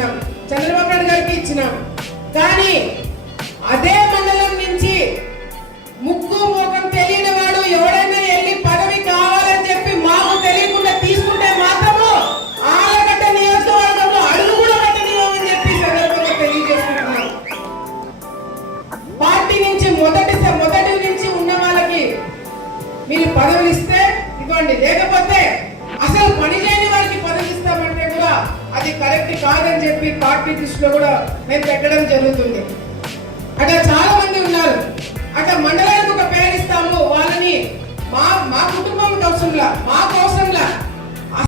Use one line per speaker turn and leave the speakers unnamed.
ఇచ్చినాం. చంద్రబాబు నాయుడు గారికి ఇచ్చినాం. కానీ అదే మండలం నుంచి ముక్కు ముఖం తెలియని వాడు ఎవడైనా వెళ్ళి పదవి కావాలని చెప్పి మాకు తెలియకుండా తీసుకుంటే మాత్రము ఆలగడ్డ నియోజకవర్గంలో అడుగు కూడా పెట్టనివ్వమని చెప్పి సందర్భంగా తెలియజేస్తున్నాం. పార్టీ నుంచి మొదటి మొదటి నుంచి ఉన్న వాళ్ళకి మీరు పదవులు ఇస్తే ఇవ్వండి లేకపోతే అసలు పని చేయని కరెక్ట్ కాదని చెప్పి పార్టీ దృష్టిలో కూడా మేము పెట్టడం జరుగుతుంది. అక్కడ చాలా మంది ఉన్నారు.